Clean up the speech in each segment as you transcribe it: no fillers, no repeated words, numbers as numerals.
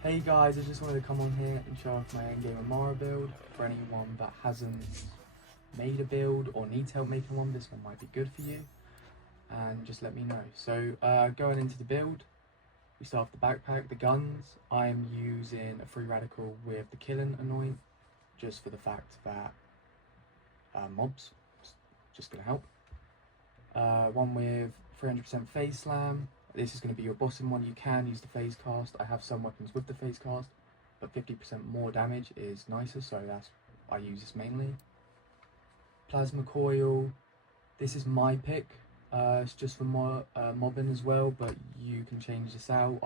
Hey guys, I just wanted to come on here and show off my Endgame Amara build. For anyone that hasn't made a build or needs help making one, this one might be good for you. And just let me know. So going into the build, we start with the backpack, the guns. I'm using a free radical with the killing anoint, just for the fact that mobs, just gonna help. One with 300% phase slam. This is going to be your bossing one. You can use the phase cast. I have some weapons with the phase cast, but 50% more damage is nicer, so I use this mainly. Plasma coil. This is my pick. It's just for mobbing as well, but you can change this out.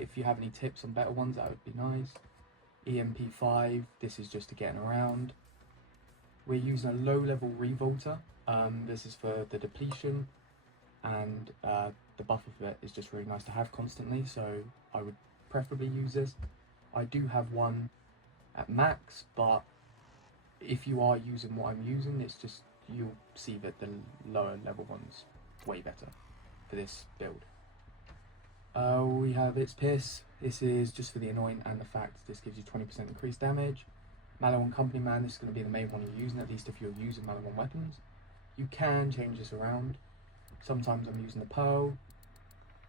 If you have any tips on better ones, that would be nice. EMP5. This is just to getting around. We're using a low level revolter. This is for the depletion, and the buff of it is just really nice to have constantly, so I would preferably use this. I do have one at max, but if you are using what I'm using, it's just, you'll see that the lower level one's way better for this build. We have its Piss. This is just for the anoint and the fact this gives you 20% increased damage. Mallow Company Man, this is going to be the main one you're using, at least if you're using Mallow weapons. You can change this around. Sometimes I'm using the Pearl,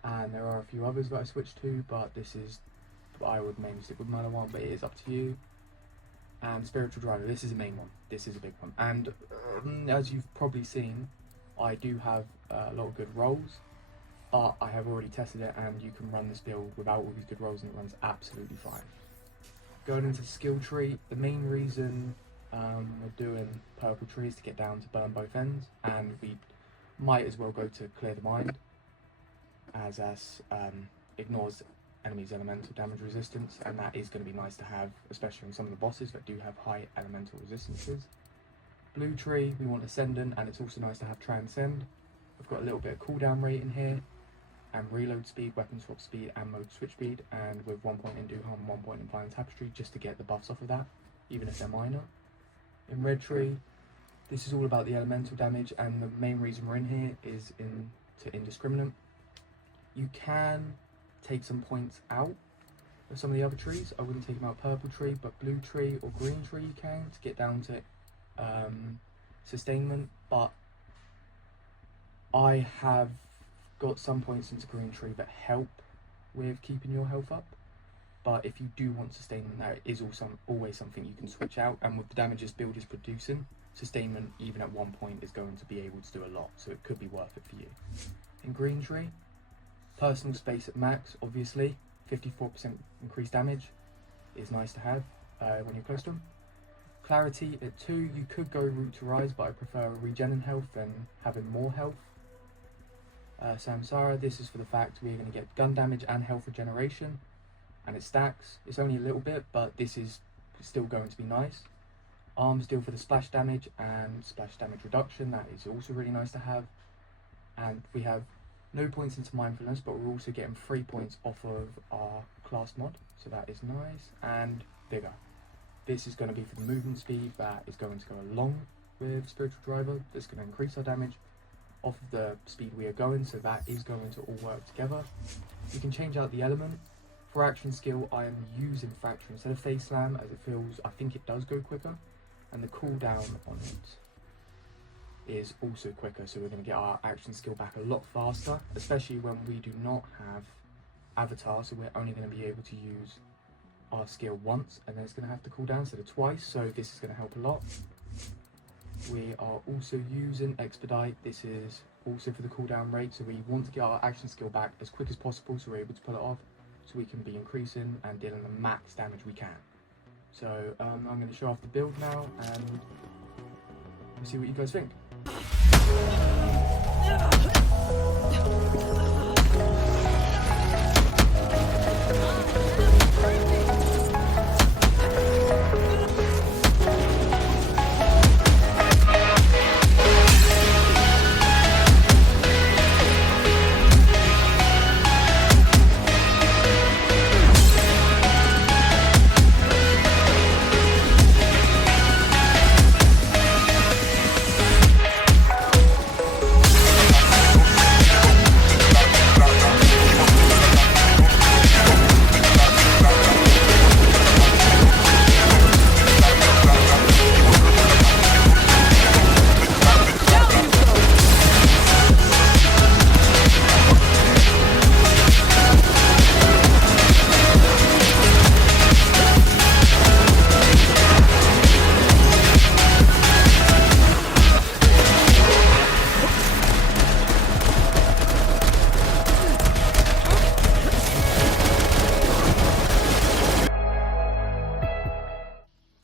and there are a few others that I switch to, but this is, I would mainly stick with Mallow one, but it is up to you. And Spiritual Driver, this is the main one. This is a big one. And as you've probably seen, I do have a lot of good rolls, but I have already tested it, and you can run this build without all these good rolls, and it runs absolutely fine. Going into the skill tree, the main reason we're doing Purple Tree is to get down to burn both ends, and we might as well go to Clear the Mind, as ignores enemies' elemental damage resistance, and that is going to be nice to have, especially on some of the bosses that do have high elemental resistances. Blue Tree, we want Ascendant, and it's also nice to have Transcend. We've got a little bit of cooldown rate in here, and reload speed, weapon swap speed, and mode switch speed, and with 1 point in Do Harm, 1 point in Violent Tapestry, just to get the buffs off of that, even if they're minor. In Red Tree, this is all about the elemental damage, and the main reason we're in here is to Indiscriminate. You can take some points out of some of the other trees. I wouldn't take them out Purple Tree, but Blue Tree or Green Tree you can, to get down to sustainment, but I have got some points into Green Tree that help with keeping your health up. But if you do want sustainment, there is also always something you can switch out, and with the damage this build is producing, sustainment even at 1 point is going to be able to do a lot, so it could be worth it for you. In Green Tree, personal space at max, obviously, 54% increased damage is nice to have when you're close to them. Clarity at 2, you could go Root to Rise, but I prefer regening health than having more health. Samsara, this is for the fact we're going to get gun damage and health regeneration, and it stacks. It's only a little bit, but this is still going to be nice. Arms deal for the splash damage and splash damage reduction, that is also really nice to have. And we have no points into Mindfulness, but we're also getting 3 points off of our class mod, so that is nice. And Vigor. This is going to be for the movement speed, that is going to go along with Spiritual Driver. That's going to increase our damage off of the speed we are going, so that is going to all work together. You can change out the element. For action skill, I am using Fracture instead of Phase Slam, as it feels, I think it does go quicker, and the cooldown on it is also quicker, so we're going to get our action skill back a lot faster, especially when we do not have Avatar, so we're only going to be able to use our skill once, and then it's going to have to cool down instead of twice, so this is going to help a lot. We are also using Expedite. This is also for the cooldown rate, so we want to get our action skill back as quick as possible so we're able to pull it off, so we can be increasing and dealing the max damage we can. So I'm going to show off the build now, and we'll see what you guys think.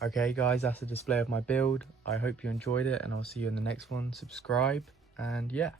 Okay guys, that's a display of my build. I hope you enjoyed it, and I'll see you in the next one. Subscribe, and yeah.